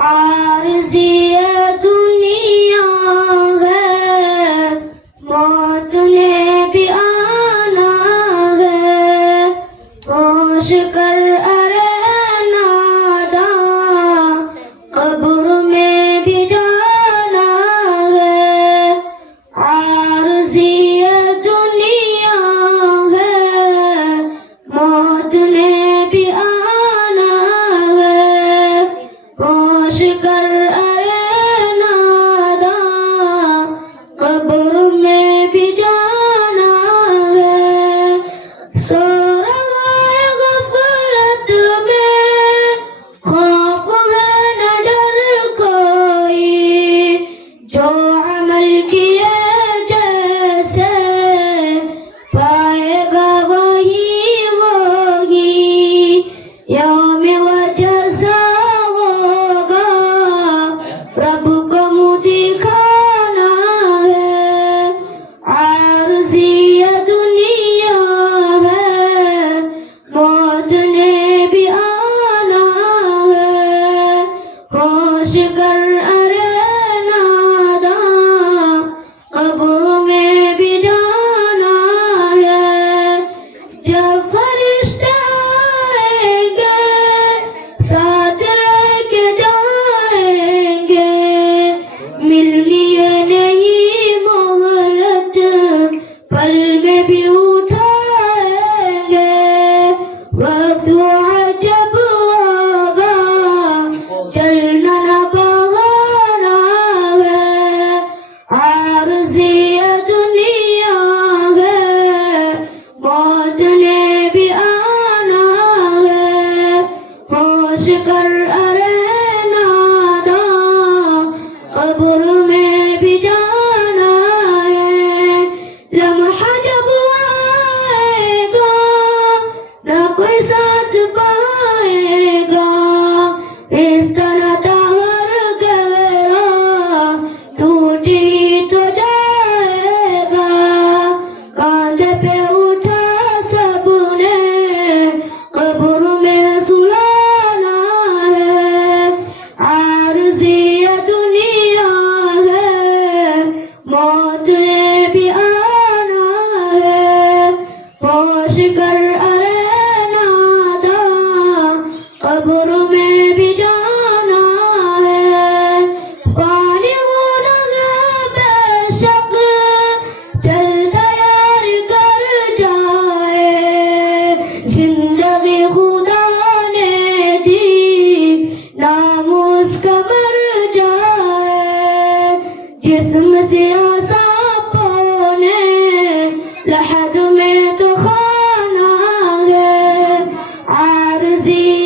عارضی دنیا ہے موت نے بھی آنا ہے ہوش کر ارے ناداں قبر میں بھی جانا ہے عارضی دنیا ہے موت نے بھی آنا ہے ہوش کر ارے ناداں قبر میں بھی جانا ہے سو رہا ہے غفلت میں خوف ہے نہ ڈر کوئی جو عمل کیے جیسے پائے گا وہی وہی یوم وجزا ہوگا رب کو منہ دکھانا ہے عارضی دنیا ہے موت نے بھی آنا ہے ہوش کر ارے ناداں قبر میں بھی جانا ہے جب فرشتے آئیں گے ساتھ رہ کے جائیں گے ملنی ہے نہیں مہلت پل میں بھی اٹھائیں گے وقت عجب ہوگا چلنا نہ بہانا ہے عارضی دنیا ہے موت نے بھی آنا ہے ہوش کر ارے ناداں قبر میں بھی جانا ہے لمحہ جب آئے گا نہ کوئی ساتھ پائے گا رشتہ ناتا ہر گہرا ٹوٹ ہی تو جائے گا کاندھے پہ اٹھا سب نے قبر میں سلانا ہے عارضی دنیا ہے موت نے بھی آنا ہے ہوش کر ارے ناداں قبر میں بھی جانا ہے پانی ہونا ہے بے شک چل تیار کر جائے زندگی خدا نے دی نام اس کا مر جائے جسم سے سانپوں نے لحد میں تو خانا ہے عارضی